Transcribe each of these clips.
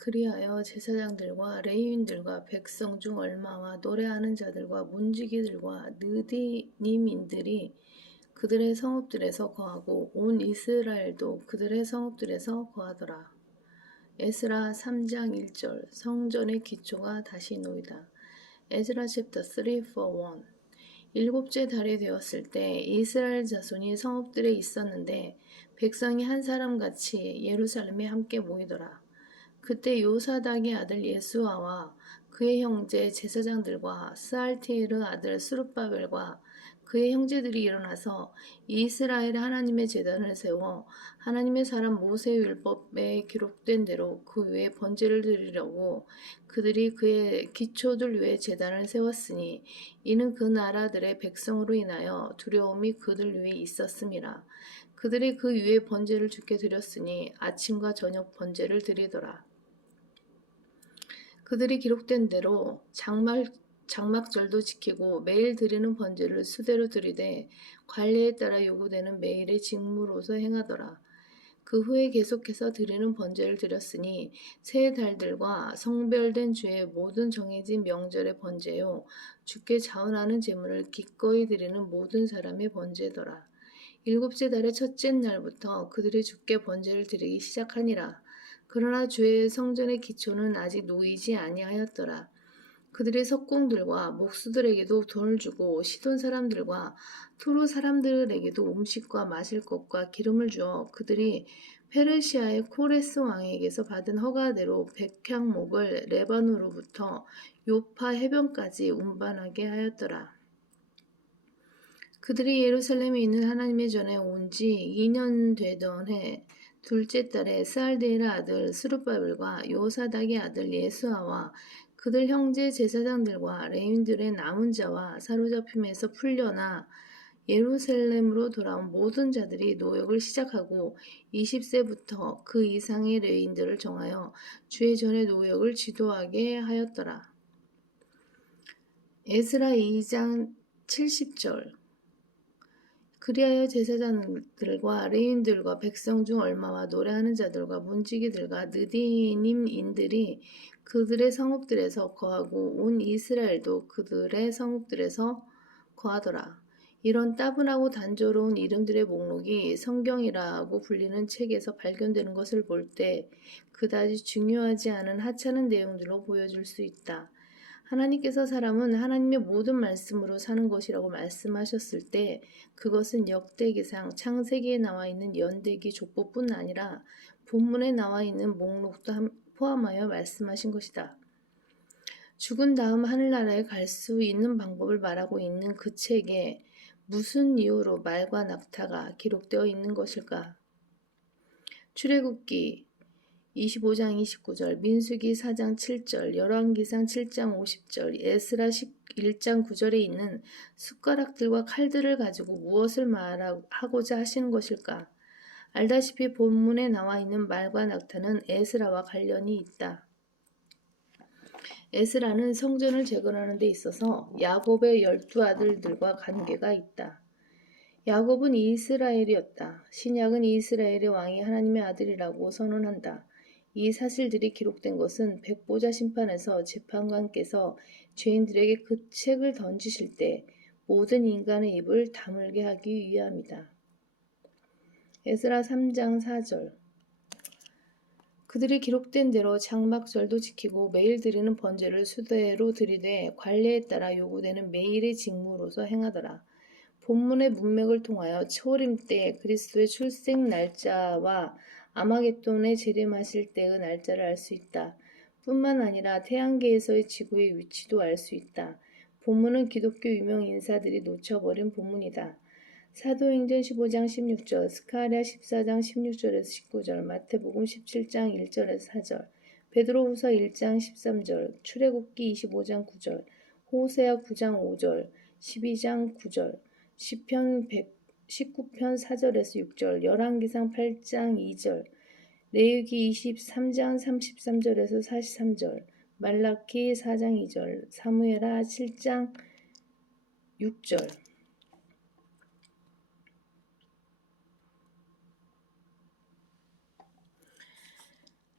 그리하여 제사장들과 레위인들과 백성 중 얼마와 노래하는 자들과 문지기들과 느디님인들이 그들의 성읍들에서 거하고 온 이스라엘도 그들의 성읍들에서 거하더라. 에스라 3장 1절 성전의 기초가 다시 놓이다. 에스라 챕터 3 for 1 일곱째 달이 되었을 때 이스라엘 자손이 성읍들에 있었는데 백성이 한 사람같이 예루살렘에 함께 모이더라. 그때 요사닥의 아들 예수아와 그의 형제 제사장들과 스알티엘의 아들 스룹바벨과 그의 형제들이 일어나서 이스라엘 하나님의 제단을 세워 하나님의 사람 모세의 율법에 기록된 대로 그 위에 번제를 드리려고 그들이 그의 기초들 위에 제단을 세웠으니 이는 그 나라들의 백성으로 인하여 두려움이 그들 위에 있었음이라. 그들이 그 위에 번제를 주께 드렸으니 아침과 저녁 번제를 드리더라. 그들이 기록된 대로 장막절도 지키고 매일 드리는 번제를 수대로 드리되 관례에 따라 요구되는 매일의 직무로서 행하더라. 그 후에 계속해서 드리는 번제를 드렸으니 새 달들과 성별된 주의 모든 정해진 명절의 번제요 주께 자원하는 제물을 기꺼이 드리는 모든 사람의 번제더라. 일곱째 달의 첫째 날부터 그들이 주께 번제를 드리기 시작하니라. 그러나 주의 성전의 기초는 아직 놓이지 아니하였더라. 그들의 석공들과 목수들에게도 돈을 주고 시돈 사람들과 투로 사람들에게도 음식과 마실 것과 기름을 주어 그들이 페르시아의 코레스 왕에게서 받은 허가대로 백향목을 레바노로부터 요파 해변까지 운반하게 하였더라. 그들이 예루살렘에 있는 하나님의 전에 온 지 2년 되던 해 둘째 달에 스알디엘의 아들 스룹바벨과 요사닥의 아들 예수아와 그들 형제 제사장들과 레위인들의 남은 자와 사로잡힘에서 풀려나 예루살렘으로 돌아온 모든 자들이 노역을 시작하고 20세부터 그 이상의 레위인들을 정하여 주의 전에 노역을 지도하게 하였더라. 에스라 2장 70절 그리하여 제사장들과 레위인들과 백성 중 얼마와 노래하는 자들과 문지기들과 느디님인들이 그들의 성읍들에서 거하고 온 이스라엘도 그들의 성읍들에서 거하더라. 이런 따분하고 단조로운 이름들의 목록이 성경이라고 불리는 책에서 발견되는 것을 볼 때 그다지 중요하지 않은 하찮은 내용들로 보여줄 수 있다. 하나님께서 사람은 하나님의 모든 말씀으로 사는 것이라고 말씀하셨을 때 그것은 역대기상 창세기에 나와 있는 연대기 족보뿐 아니라 본문에 나와 있는 목록도 포함하여 말씀하신 것이다. 죽은 다음 하늘나라에 갈 수 있는 방법을 말하고 있는 그 책에 무슨 이유로 말과 낙타가 기록되어 있는 것일까? 출애굽기 25장 29절, 민수기 4장 7절, 열왕기상 7장 50절, 에스라 1장 9절에 있는 숟가락들과 칼들을 가지고 무엇을 말하고자 하시는 것일까? 알다시피 본문에 나와 있는 말과 낙타는 에스라와 관련이 있다. 에스라는 성전을 재건하는 데 있어서 야곱의 12아들들과 관계가 있다. 야곱은 이스라엘이었다. 신약은 이스라엘의 왕이 하나님의 아들이라고 선언한다. 이 사실들이 기록된 것은 백보자 심판에서 재판관께서 죄인들에게 그 책을 던지실 때 모든 인간의 입을 다물게 하기 위함이다. 에스라 3장 4절 그들이 기록된 대로 장막절도 지키고 매일 드리는 번제를 수대로 드리되 관례에 따라 요구되는 매일의 직무로서 행하더라. 본문의 문맥을 통하여 초림 때 그리스도의 출생 날짜와 아마겟돈에 재림하실 때의 날짜를 알 수 있다. 뿐만 아니라 태양계에서의 지구의 위치도 알 수 있다. 본문은 기독교 유명 인사들이 놓쳐버린 본문이다. 사도행전 15장 16절, 스가랴 14장 16절에서 19절, 마태복음 17장 1절에서 4절, 베드로후서 1장 13절, 출애굽기 25장 9절, 호세아 9장 5절, 12장 9절, 시편 119편 4절에서 6절, 열왕기상 8장 2절, 레위기 23장 33절에서 43절, 말라키 4장 2절, 사무엘하 7장 6절.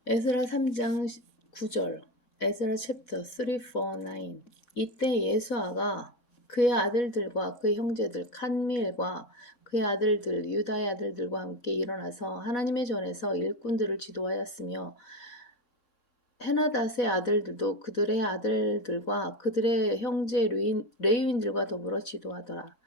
에스라 3장 9절 에스라 챕터 3, 4, 9 이때 예수아가 그의 아들들과 그의 형제들 칸미엘과 그의 아들들 유다의 아들들과 함께 일어나서 하나님의 전에서 일꾼들을 지도하였으며 헤나닷의 아들들도 그들의 아들들과 그들의 형제 레위인들과 더불어 지도하더라.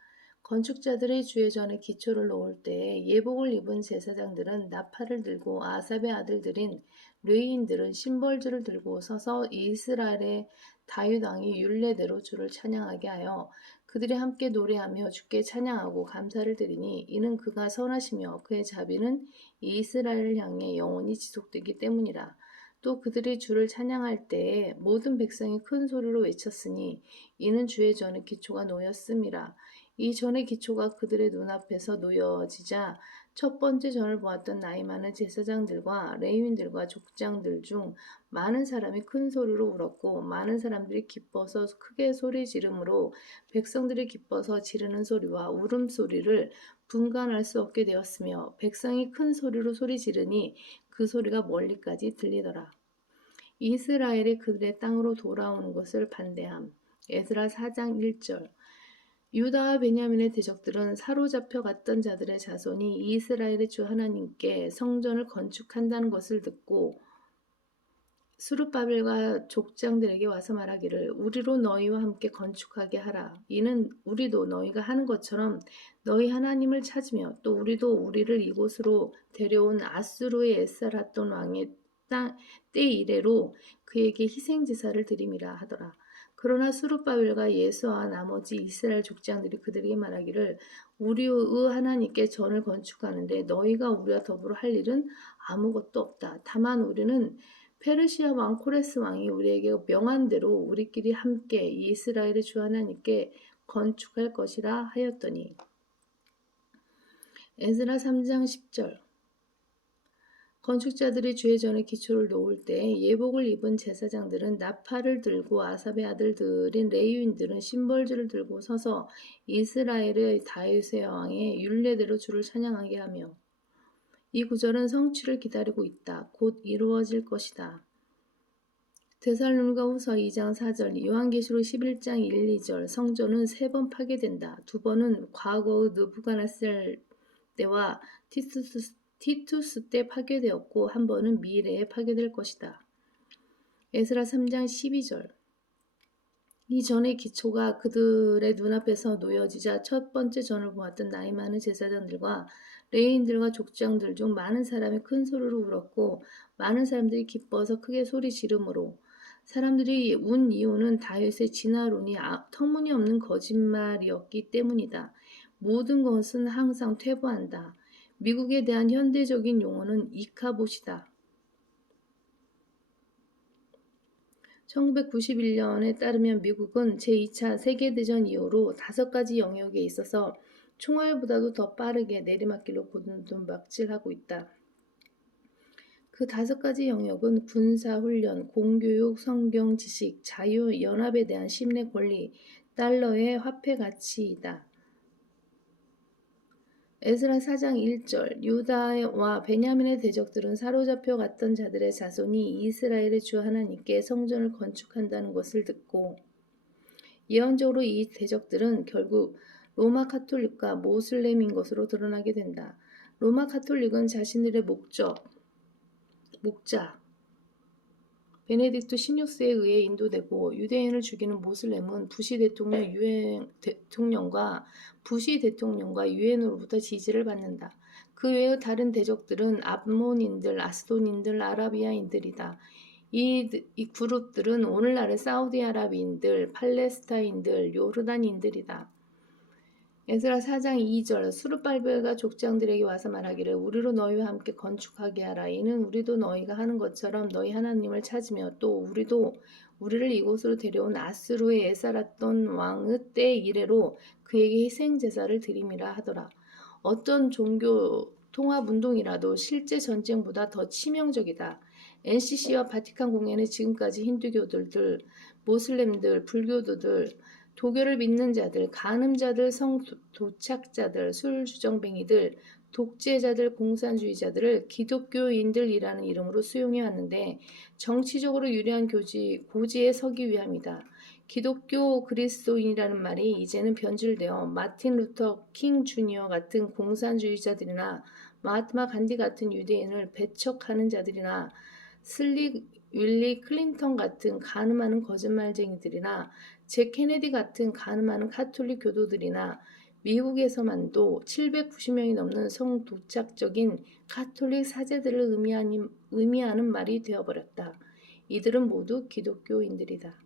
건축자들의 주의 전에 기초를 놓을 때에 예복을 입은 제사장들은 나팔을 들고 아삽의 아들들인 레위인들은 심벌주를 들고 서서 이스라엘의 다윗 왕이 율례대로 주를 찬양하게 하여 그들이 함께 노래하며 주께 찬양하고 감사를 드리니 이는 그가 선하시며 그의 자비는 이스라엘을 향해 영원히 지속되기 때문이라. 또 그들이 주를 찬양할 때에 모든 백성이 큰 소리로 외쳤으니 이는 주의 전에 기초가 놓였음이라. 이 전의 기초가 그들의 눈앞에서 놓여지자 첫 번째 전을 보았던 나이 많은 제사장들과 레위인들과 족장들 중 많은 사람이 큰 소리로 울었고 많은 사람들이 기뻐서 크게 소리 지르므로 백성들이 기뻐서 지르는 소리와 울음소리를 분간할 수 없게 되었으며 백성이 큰 소리로 소리 지르니 그 소리가 멀리까지 들리더라. 이스라엘이 그들의 땅으로 돌아오는 것을 반대함. 에스라 4장 1절 유다와 베냐민의 대적들은 사로잡혀 갔던 자들의 자손이 이스라엘의 주 하나님께 성전을 건축한다는 것을 듣고 스룹바벨과 족장들에게 와서 말하기를 우리로 너희와 함께 건축하게 하라. 이는 우리도 너희가 하는 것처럼 너희 하나님을 찾으며 또 우리도 우리를 이곳으로 데려온 아수르의 에스라돈 왕의 때 이래로 그에게 희생제사를 드림이라 하더라. 그러나 스룹바벨과 예수와 나머지 이스라엘 족장들이 그들에게 말하기를 우리의 하나님께 전을 건축하는데 너희가 우리와 더불어 할 일은 아무것도 없다. 다만 우리는 페르시아 왕 코레스 왕이 우리에게 명한 대로 우리끼리 함께 이스라엘의 주 하나님께 건축할 것이라 하였더니 에스라 3장 10절 건축자들이 주의 전에 기초를 놓을 때 예복을 입은 제사장들은 나팔을 들고 아삽의 아들들인 레위인들은 심벌주를 들고 서서 이스라엘의 다윗의 왕의 율례대로 주를 찬양하게 하며 이 구절은 성취를 기다리고 있다. 곧 이루어질 것이다. 데살로니가후서 2장 4절 요한계시록 11장 1, 2절 성전은 3번 파괴된다. 2번은 과거의 느부갓네살 때와 티투스 때 파괴되었고 한 번은 미래에 파괴될 것이다. 에스라 3장 12절 이 전의 기초가 그들의 눈앞에서 놓여지자 첫 번째 전을 보았던 나이 많은 제사장들과 레위인들과 족장들 중 많은 사람이 큰 소리로 울었고 많은 사람들이 기뻐서 크게 소리 지르므로 사람들이 운 이유는 다윗의 진화론이 터무니없는 거짓말이었기 때문이다. 모든 것은 항상 퇴보한다. 미국에 대한 현대적인 용어는 이카봇이다. 1991년에 따르면 미국은 제2차 세계대전 이후로 5가지 영역에 있어서 총알보다도 더 빠르게 내리막길로 고군분투하고 있다. 그 5가지 영역은 군사훈련, 공교육, 성경 지식, 자유, 연합에 대한 신뢰 권리, 달러의 화폐 가치이다. 에스라 4장 1절 유다와 베냐민의 대적들은 사로잡혀 갔던 자들의 자손이 이스라엘의 주 하나님께 성전을 건축한다는 것을 듣고 예언적으로 이 대적들은 결국 로마 카톨릭과 모슬렘인 것으로 드러나게 된다. 로마 카톨릭은 자신들의 목자 베네딕토 16세에 의해 인도되고 유대인을 죽이는 모슬렘은 부시 대통령과 유엔으로부터 지지를 받는다. 그 외의 다른 대적들은 암몬인들, 아스돈인들, 아라비아인들이다. 이 그룹들은 오늘날의 사우디아라비인들, 팔레스타인들, 요르단인들이다. 에스라 4장 2절 스룹바벨과 족장들에게 와서 말하기를 우리로 너희와 함께 건축하게 하라. 이는 우리도 너희가 하는 것처럼 너희 하나님을 찾으며 또 우리도 우리를 이곳으로 데려온 아수르의 에사라돈 왕의 때 이래로 그에게 희생제사를 드림이라 하더라. 어떤 종교 통합운동이라도 실제 전쟁보다 더 치명적이다. NCC와 바티칸 공회는 지금까지 힌두교들들, 모슬렘들, 불교도들, 도교를 믿는 자들, 간음자들, 성도착자들, 술주정뱅이들, 독재자들, 공산주의자들을 기독교인들이라는 이름으로 수용해 왔는데 정치적으로 유리한 고지에 서기 위함이다. 기독교 그리스도인이라는 말이 이제는 변질되어 마틴 루터 킹 주니어 같은 공산주의자들이나 마하트마 간디 같은 유대인을 배척하는 자들이나 슬릭 윌리 클린턴 같은 간음하는 거짓말쟁이들이나 잭 케네디 같은 간음하는 가톨릭 교도들이나 미국에서만도 790명이 넘는 성도착적인 가톨릭 사제들을 의미하는 말이 되어버렸다. 이들은 모두 기독교인들이다.